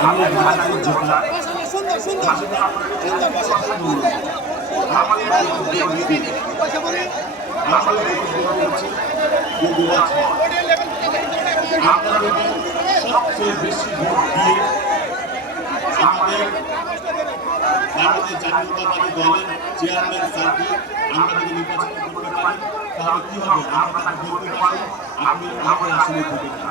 আমি ভাষাকে জেতা সুন্দর সুন্দর আসলে আপনারা সুন্দর ভাষা আমাদের আমাদের হচ্ছে কিন্তু আছে আপনাদেরকে সবচেয়ে বেশি ভোট দিয়ে আমাদের আমাদের জাতীয়তাবাদী দলের চেয়ারম্যান স্যারকে আমরা যদি নির্বাচিত করতে পারি, তাহলে কি হবে? আমরা বলতে পারি আপনি আমাদের আসলে থাকেন না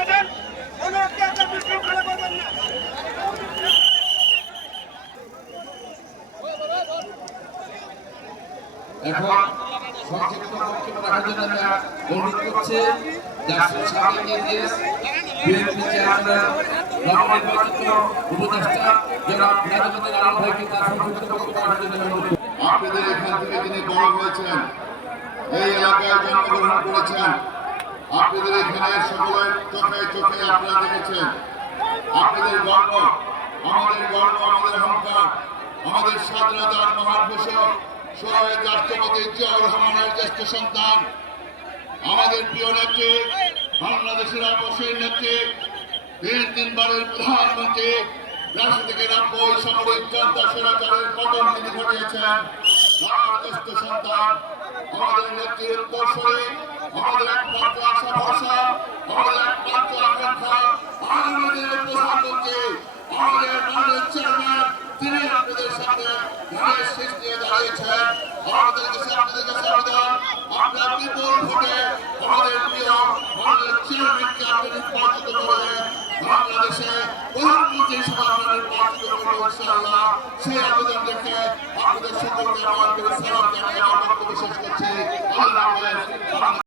এখন সংক্ষিপ্ত বক্তব্য রাখার জন্য আমরা অনুরোধ করছি জন্য অনুরোধ আপনাদের এখান থেকে যিনি বড় হয়েছেন, এই এলাকায় জন্মগ্রহণ করেছেন, আপনাদের এখানে সকলের চোখে চোখে আপনারা দেখেছেন। আপনাদের গর্ব, আমাদের গর্ব, আমাদের অহংকার, আমাদের স্বাধীনতার মহান ঘোষক শহীদ রাষ্ট্রপতি জিয়াউর রহমানের জ্যেষ্ঠ সন্তান, আমাদের প্রিয় নেত্রী, বাংলাদেশের অবশ্যই নেত্রী তিন তিনবারের প্রধানমন্ত্রী রাষ্ট্র থেকে নব্বই সামরিক জনতা সেনাচারের পতন তিনি ঘটিয়েছেন জ্যেষ্ঠ সন্তান, আমাদের নেত্রীর উত্তরসূরি আমাদের একমাত্র আশা ভরসা, আমাদের একমাত্র আকাঙ্ক্ষা আমাদের প্রধানমন্ত্রী, আমাদের মাননীয় চেয়ারম্যান তিনি আপনাদের সামনে আমাদের আপনাদের কাছে আবেদন আপনার বিপুল ভোটে আমাদের আমরা নির্বাচিত রেখে আপনাদের সকলকে আমার সালাম জানিয়ে আমার শেষ করছি। আল্লাহ